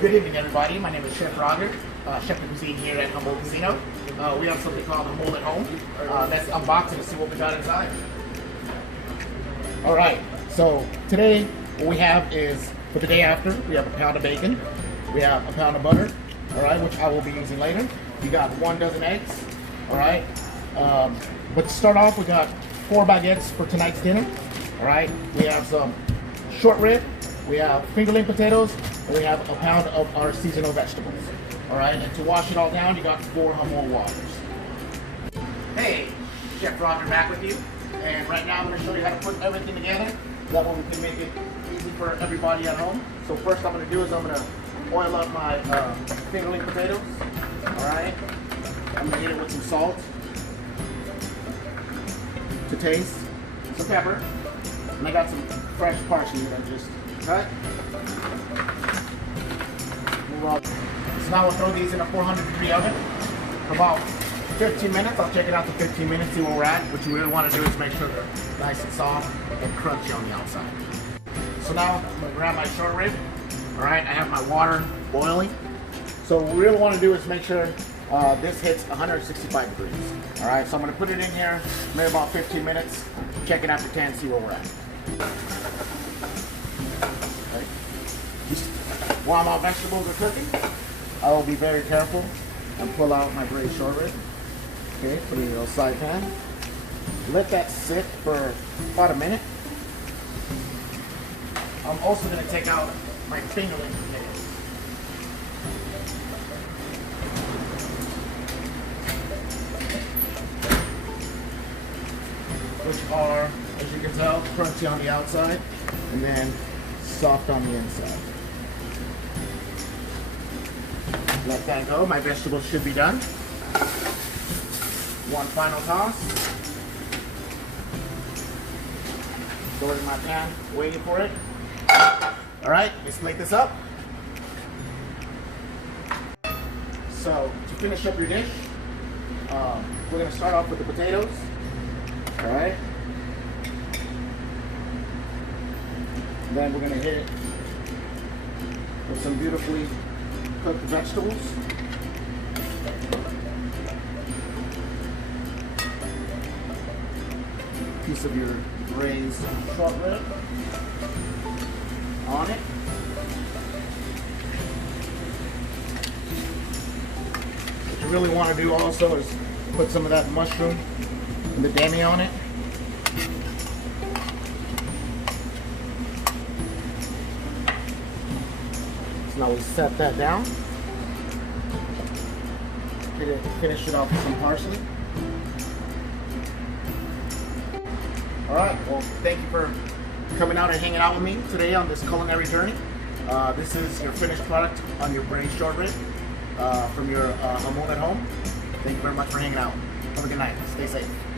Good evening, everybody. My name is Chef Roger, Chef de Cuisine here at Jamul Casino. We have something called ha-mool at home. Let's unbox it and see what we got inside. All right, so today what we have is, for the day after, we have a pound of bacon. We have a pound of butter, all right, which I will be using later. We got 1 dozen eggs, all right. But to start off, we got 4 baguettes for tonight's dinner, all right. We have some short rib, we have fingerling potatoes, and we have a pound of our seasonal vegetables, all right. And to wash it all down, you got 4 ha-mool waters. Hey, Chef Roger back with you, and right now I'm going to show you how to put everything together. That way we can make it easy for everybody at home. So first I'm going to do is I'm going to oil up my fingerling potatoes, all right. I'm going to hit it with some salt to taste, some pepper, and I got some fresh parsley that I just cut. So now we'll throw these in a 400-degree oven for about 15 minutes. I'll check it out for 15 minutes, see where we're at. What you really want to do is make sure they're nice and soft and crunchy on the outside. So now I'm going to grab my short rib. All right, I have my water boiling. So what we really want to do is make sure this hits 165 degrees. All right, so I'm going to put it in here, maybe about 15 minutes. Check it after 10, see where we're at. Okay. While my vegetables are cooking, I will be very careful and pull out my braised short rib. Okay, put it in a little side pan. Let that sit for about a minute. I'm also going to take out my fingerling potatoes. Which are, as you can tell, crunchy on the outside and then soft on the inside. Let that go. My vegetables should be done. One final toss. Throw it in my pan, waiting for it. All right, let's plate this up. So to finish up your dish, we're going to start off with the potatoes. All right. Then we're going to hit it with some beautifully cooked vegetables. Piece of your braised short rib on it. What you really want to do also is put some of that mushroom and the demi on it. So now we set that down. Finish it off with some parsley. Alright, well, thank you for coming out and hanging out with me today on this culinary journey. This is your finished product on your braised short rib from your ha-mool at home. Thank you very much for hanging out. Have a good night. Stay safe.